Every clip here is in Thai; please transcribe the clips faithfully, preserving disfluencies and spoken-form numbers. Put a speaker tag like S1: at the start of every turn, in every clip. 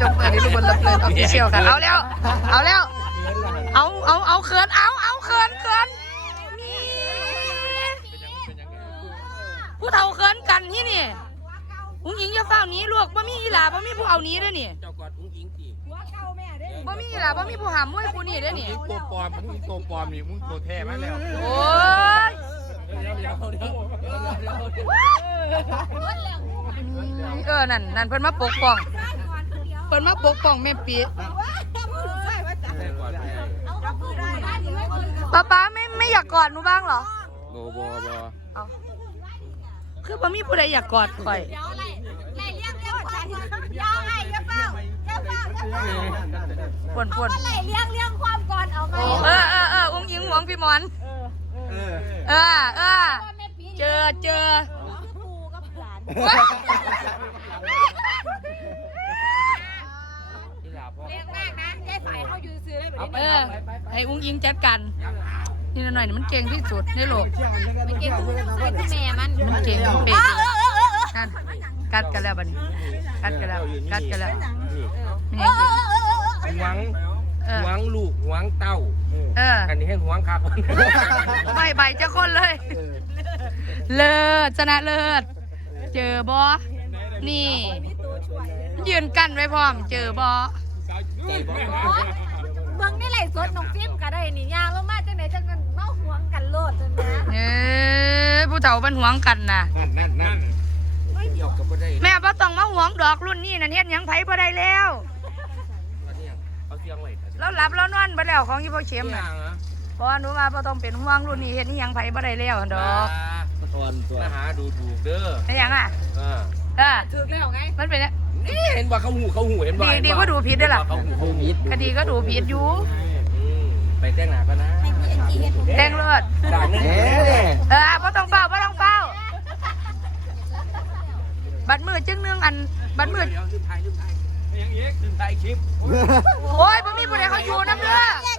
S1: ชมอันนี้ทุกคนรับเลยออฟฟิเชียลค่ะเอาแล้วเอาแล้วเอาเอาเอาเขินเอาเอาเขินเขินนี่ผู้เฒ่าเขินกันที่นี่อุ้งอิงจะเฝ้านี้ลูกบ่มีอีหลาบ่มีผู้เอานี้ด้วยนี่เจ้ากอดอุ้งอิงตีบ่มีอีหลาบ่มีผู้หามมวยผู้นี่ด้วยนี่
S2: ตัวปลอมมึงตัวปลอมนี่มึงตัวแท้มาแล้ว
S1: โอ้ยเออนั่นนั่นเพิ่นมาปกป้องเพิ่นมาปกป้องแม่ปีป๊าป๊าไม่ไม่อยากกอดหนูบ้างเหรอ
S2: โบโบโบ
S1: คือบ่มีผู้ใดอยากกอดข่อยปนปน
S3: ไหลเลี้ยงเลี้ยงความก่อนเอาไหม
S1: เออเออเอออุ้งยิงหวงพี่มอนเออเออเออเจอเจอ
S3: ปูกับหลานเลี้ยงมากนะแค่ฝ่ายเขายืนซื้อได้แบบนี้
S1: เออให้อุ้งยิงจัดกันนี่หน่อยนี่มันเก่งที่สุดในโลก
S3: มันเก่งคือเป็นแม่มัน
S1: มันเก่งมันเป๊ะนั่นกัดกันแล้วบัดนี้กัดกันแล้วกัดกันแล้ว
S2: หวังหวังลูกหวังเต้า
S1: เออ
S2: อันนี้ให้หวังครับ
S1: ใบใบจะคนเลยเลิศชนะเลิศเจอบอนี่ยืนกันไว้พร้อมเจอบอ
S3: เบิ่งนี่ไหลสดน้องฟิล์มก็ได้นี่ยางลงมาจังไหนจังกันเมาห่วงกันโลดจังนะ
S1: เอ้ผู้เฒ่าเป็นห่วงกันนะ
S2: นั่นนั่นนั่น
S1: แม่บ่ต้องมาห่วงดอกรุ่นนี้นะเนี่ยยังไผบ่ได้แล้วแล้วหลับแล้วนอนบ่แล้วของอีพ่อเข็มน่ะเพราะหนูว่าบ่ต้องเป็นห่วงรุ่นนี้เฮ็ดอีหยังไผบ่ได้แล้วดอก
S2: มาหาดูถูกเด้อ
S1: ไอ้หยังอ่ะเออเออ
S3: ถูกแล้วไง
S1: มันเป็น
S2: นี่เห็นว่าเขาหูเขาหูเห็นว่า
S1: ดีดีก็ดูผิดด้วยล่ะ
S2: เขาหูเขาผิด
S1: คดีก็ดูผิดอยู่
S2: ไปแต่งหน้ากันนะ
S1: แต่งเลิศเออบ่ต้องเฝ้าบ่ต้องเฝ้าบัดมือจึงนึงอันบัดมือโอ้ยบ่มีผู้ใดเขาอยู่น้ำเด้อ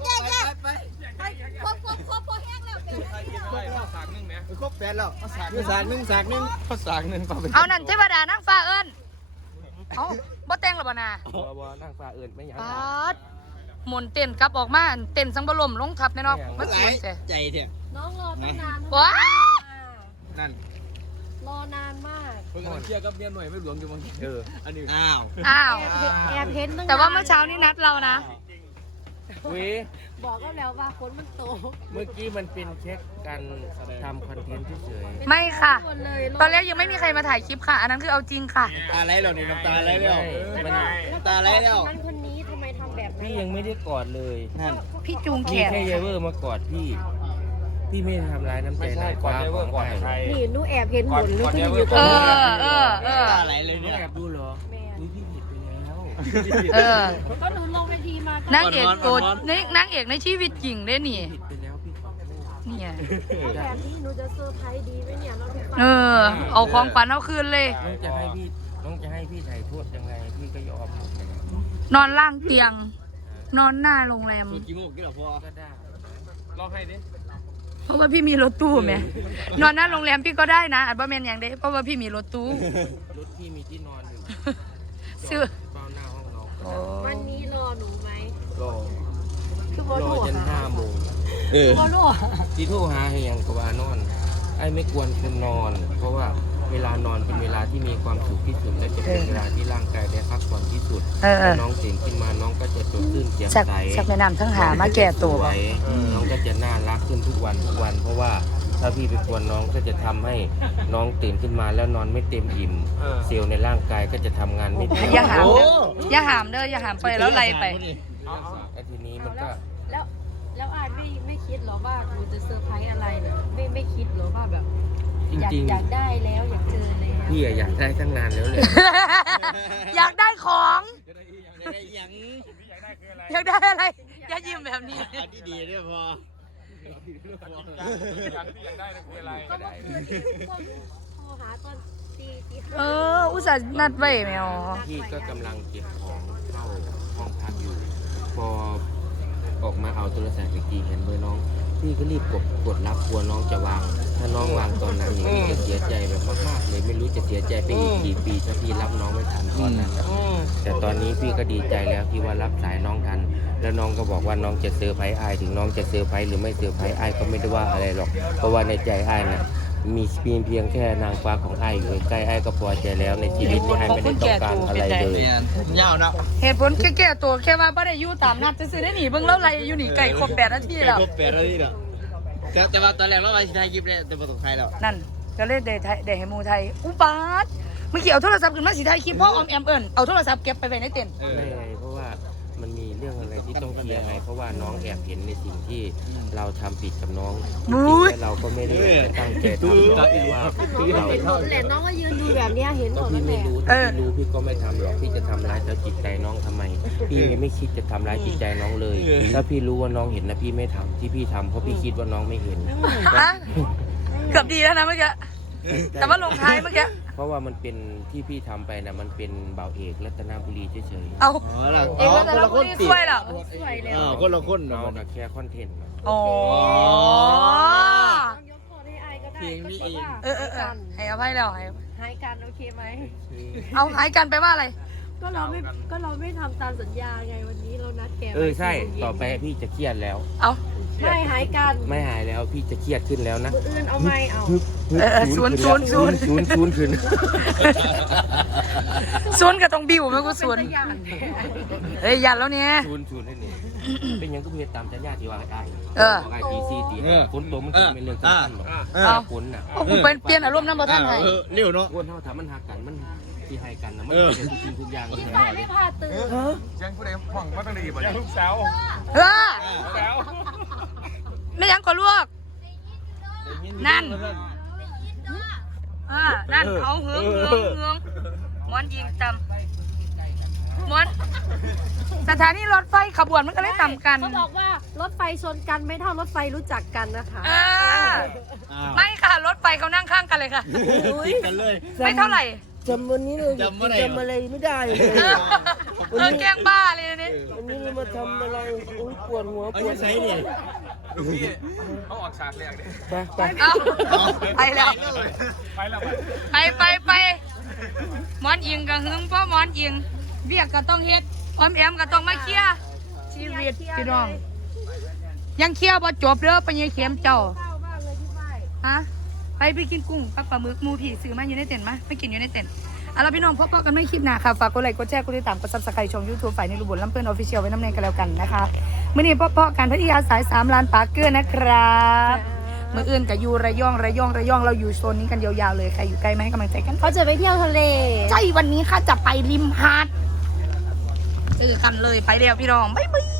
S3: ครบครบครบพอแห้งแล้ว
S2: สากนึงแหมครบแปดแล้วสากนึงสากนึงสากนึงเขาสากนึง
S1: เอานั่นเทวดานั่งฟ้าเอิญเอาบ่แต่งหรอบ่นา
S2: บ่บ่นั่งฟ้าเอิญไม่อยาก
S1: ปัดหมุนเต้นกลับออกมาเต้นสังบลมลงทับแน่นอนมันสวย
S2: ใจเถอะ
S3: น้องรอตั้งนาน
S1: ว้า
S2: นั่น
S3: รอนานมาก
S2: เพิ่งเชียร์กับเนี่ยหน่วยไม่หลวงอยู่บางทีเอออันนี้อ้าว
S1: อ้าว
S3: แอบเห็น
S1: แต่ว่าเมื่อเช้านี้นัดเรานะ
S2: วิ
S3: บอกก็แล้วว่าฝนมันตก
S2: เมื่อกี้มันเป็นแค่การทำคอนเทนต์เฉย
S1: ๆไม่ค่ะตอนแรกยังไม่มีใครมาถ่ายคลิปค่ะอันนั้นคือเอาจริงค่ะ
S2: ตาไหลแล้วนี่น้ำตาไหลแล้วตาไหลแล้ว
S3: นั้นคนนี้ทำไมทำแบบ
S2: พี่ยังไม่ได้กอดเลย
S1: พี่จูงแขน
S2: แค่เยเวอร์มากอดพี่พี่ไม่ทำร้ายน้ำใจนายฟ้าของใคร
S3: นี่นูแอบเห็นหมดเลยที่อยู่
S1: เออเออเออ
S2: ตาไหลเลยเนี่ยแอบดูเหรอดูพี่ผิดไปแล้ว
S1: เออ
S3: ก็หนูลงไปทีมาน
S1: างเอกตัวนางเอกในชีวิตจริงได้นี่
S2: ผิดไปแล้วพี่ขอโทษ
S1: เนี่ย
S3: แบบนี้หนูจะเซอร์ไพรส์ดีไหมเนี่ยเรา
S1: เออเอาของขวัญเอาคืนเลย
S2: น้องจะให้พี่น้องจะให้พี่ถ่ายโทษยังไงพี่ก็ยอม
S1: นอนล่างเตียงนอนหน้าโรงแรม
S2: กี่โมงกี่หรอพ่อก็ได้ลองให้ดิ
S1: เพราะว่าพี่มีรถตู้ไหมนอนหน้าโรงแรมพี่ก็ได้นะอันบ่แม่นอย่างเด้เพราะว่าพี่มีรถตู้
S2: รถพี่มีที่นอนอยู่
S1: ซื้อ
S2: เฝ้าหน้าห้องนอน
S3: วันนี้รอหนูไหม
S2: รอ
S3: คือร
S2: อจนห้าโมง
S3: เออรอ
S2: ที่โทรหาให้ยังกว่านอนไอ้ไม่ควรคุณนอน เพราะว่าเวลานอนเป็นเวลาที่มีความสุขที่สุดและจะเป็นเวลาที่ร่างกายได้พักผ่อนที่สุดน้องตื่นขึ้นมาน้องก็จะสดชื่นแจ่มใส
S1: สักแม่น้ำทั้งหามาแก่ตัว
S2: น้องก็จะน่ารักขึ้นทุกวันทุกวันเพราะว่าถ้าพี่ไปกวนน้องก็จะทำให้น้องตื่นขึ้นมาแล้วนอนไม่เต็มอิ่มเซลล์ในร่างกายก็จะทำงานไม่ดี
S1: อย่าหามอย่าหามเด้ออย่าหามไปแล้วไล่ไป
S2: ไอ้ทีนี้มันก็
S3: แล้วแล้วอาจไม่ไม่คิดหรอว่าหนูจะเซอร์ไพรส์อะไรเนี่ยไม่ไม่คิดหรอว่าแบบอยากอยากได้แล้วอยากเจอแล้ว
S2: พี่อยากได้ตั้งนานแล้วเลย
S1: อยากได้ของ
S2: อยากได้ยัง
S1: อยากได้อะไรอย่ายิ้มแบบนี้
S2: อันที่ดีด้วยพออยากได้คืออะไร
S3: ก็เมื่อคืนที่โทรหาตอนตีตีห้า
S1: เอออุตส่าห์นัดไว้แมว
S2: พี่ก็กำลังเก็บของเข้าห้องพักอยู่พอออกมาเอาโทรศัพท์อีกทีเห็นเบอร์น้องพี่ก็รีบกดกดรับกลัวน้องจะวางถ้าน้องวางตอนนั้นพี่จะเสียใจแบบมากๆเลยไม่รู้จะเสียใจไปอีกกี่ปีถ้าพี่รับน้องไม่ทันตอนนั้นแต่ตอนนี้พี่ก็ดีใจแล้วที่ว่ารับสายน้องทัน แล้วน้องก็บอกว่าน้องจะเซอร์ไพรส์อ้ายถึงน้องจะเซอร์ไพรส์หรือไม่เซอร์ไพรส์อ้ายก็ไม่ได้ว่าอะไรหรอกเพราะว่าในใจอ้ายเนี่ยมีเพียงเพียงแค่นางฟ้าของอ้ายอยู่ใกล้อ้ายก็พอใจแล้วในชีวิตนี้อ้ายไม่ได้ต้องการอะไรเลย
S4: ยาวนะ
S1: เหตุผลแก่ๆตัวแค่ว่าบ่ได้อยู่ตามนัดจะซื้อได้หนีเบิ่งแล้วไรอยู่หนีไก่ครบแปดนาทีแล้ว
S4: ครบแปดนาทีแล้วแต่แต่ว่าตอนแรกเราไปสิไทยคลิปเนี่ยแต่ประสบไทยแล้ว
S1: นั่นก็เลยได้ไทยได้ให้หมูไทยอุบาทเมื่อกี้เอาโทรศัพท์ขึ้นมาสีไทยคลิปพ่อออมแอมเอิญเอาโทรศัพท์เก็บไปไว้ในเต็นท์
S2: ไม่ไงเพราะว่ามันมีเรื่องอะไรที่ต้องเคลียร์ไงเพราะว่าน้องแอบเห็นในสิ่งที่เราทำผิดกับน้องจริงๆแล้วเราก็ไม่ได้ตั้งใจทำหรอกแต่ว่า
S3: น้อง
S2: เรา
S3: เห็นหมดแหละน้องก็ยืนดูแบบเนี้ยเห็นหม
S2: ก็
S3: ด
S2: พี่
S3: นั่นแห
S2: ไม่
S3: ละ
S2: รู้ถ้าพี่รู้พี่ก็ไม่ทำหรอกพี่จะทำร้ายเจ้าจิตใจน้องทำไม พี่ไม่คิดจะทำร้ายจิตใจน้องเลย ถ้าพี่รู้ว่าน้องเห็นนะพี่ไม่ทำที่พี่ทำเพราะพี่คิดว่าน้องไม่เห็น
S1: อะเกือบดีแล้วนะเมื่อกี้แต่ว่าลงท้ายเมื่อกี้
S2: เพราะว่ามันเป็นที่พี่ทำไปนะมันเป็นเบาเอกรัตนบุรีเฉย
S1: เอา
S4: อ๋อแล้ว
S1: เองแล้วแต่เราคนช่วยเหรอ
S3: สวยแล้ว
S4: อ๋อคนละคน
S2: ๆ
S4: เนาะ
S2: เราน่ะแค่คอนเทนต์
S1: อ๋อ
S3: ยกโทษให้อายก็ได้
S4: เพลงนี้เอง
S1: เออเออเออให้อภัยแล้วให้
S3: หายกันโอเคไหม
S1: เอาหายกันไปว่าอะไร
S3: ก็เราไม่ก็เราไม่ทำตามสัญญาไงวันนี้เรานัดแก
S2: เออใช่ต่อไปพี่จะเครียดแล้ว
S1: เอา
S3: ไม่หายกัน
S2: ไม่หายแล้วพี่จะเครียดขึ้นแล้วนะ
S3: มืออื่นเอาไม่เอา
S1: เออเออศูนย์ศูนย์ศูนย์
S2: ศูนย์ศูนย์ขึ้น
S1: ศูนย์ก็ต้องบิวไหมกูศูนย์
S3: เป็นตะยาน
S1: เฮ้ยยันแล้วเนี่ย
S2: ศูนย์ศูนย์นี่นี่เป็นหยังก็เพียตามสัญญาที่ว่าให้ได้
S1: เออ
S2: บอกไอ้ตีซีตีห้าฝนตกมันก็เป็นเรื่องสำคัญหรอก
S1: เอา
S2: ฝนน่ะ
S1: เอากูเป็นเปลี่ยนอารมณ์น้ำประท่านให้
S4: เออเร็วเนาะ
S2: อ้วนเท่าถามมันหักกันมันที่ให้กันนะมัน
S4: เออ
S2: เป็นทุกสิ่งทุกอย่างเลย
S3: พี่ฝ่ายไม่พาตื่น
S5: เสียงผู้ใดห้องว่าต้องดีบ่เนี่ยลูกสาว
S1: เออไม่ยังก็ลวก นั่น เออนั่นเอาเหืองเหืองเหืองม้วนยิงต่ำม้วนสถานีรถไฟขบวนมันก็เลยต่ำกัน
S3: เขาบอกว่ารถไฟชนกันไม่เท่ารถไฟรู้จักกันนะคะ
S1: เออไม่ค่ะรถไฟเขานั่งข้างกันเลยค่ะ
S4: ติดกันเลย
S1: ไม่เท่าไหร่
S6: จำวันนี้เลย
S4: จำอะไร
S6: จำอะไรไม่ได้เลย
S1: เออเออแกล้งบ้าเลยนี่
S6: วันนี้เรามาทำอะไรโอ้ยปวดหัว
S4: เอา
S6: ปว
S4: อ
S6: ด
S4: ย่าใช้เนี่ย
S5: ลูกพี่เขาออกฉากแรกดิ
S6: ไปไป
S1: เอาไปแล้ว
S5: ไปแล้วไป
S1: ไปไปไปหมอนอิงกับหึงเพราะหมอนอิงเวียกก็ต้องเฮ็ดออมแอมก็ต้องมาเคลียร์ชีวิตพี่น้อง ยังเคลียร์บ่จบเด้อไปยังเข็มเจ้า
S3: เศร้ามากเลยพี่ฝ่าย
S1: ฮะไปไปกินกุ้งกับปลาหมึกหมูผีซื้อมาอยู่ในเต็นท์มาไปกินอยู่ในเต็นท์เอาล่ะพี่น้องพบกันไม่คลิปหน้าค่ะฝากกดไลค์กดแชร์กดติดตามกดซับสไครต์ช่องยูทูบฝ่ายในรูบุญลำเพื่อนออฟฟิเชียลไว้น้ำเนยกันแล้วกันนะคะมื่อนี้พ่อๆการพัทยาสายสามล้านปาร์เกอร์นะครับเมื่ออื่นกับยูระยองระยองระยองเราอยู่โซนนี้กันยาวๆเลยใครอยู่ใกล้มาให้กำลังใจกัน
S3: เขาจะไปเที่ยวทะเล
S1: ใช่วันนี้ค่ะจะไปริมหาดเจอกันเลยไปแล้วพี่น้องบ๊ายบาย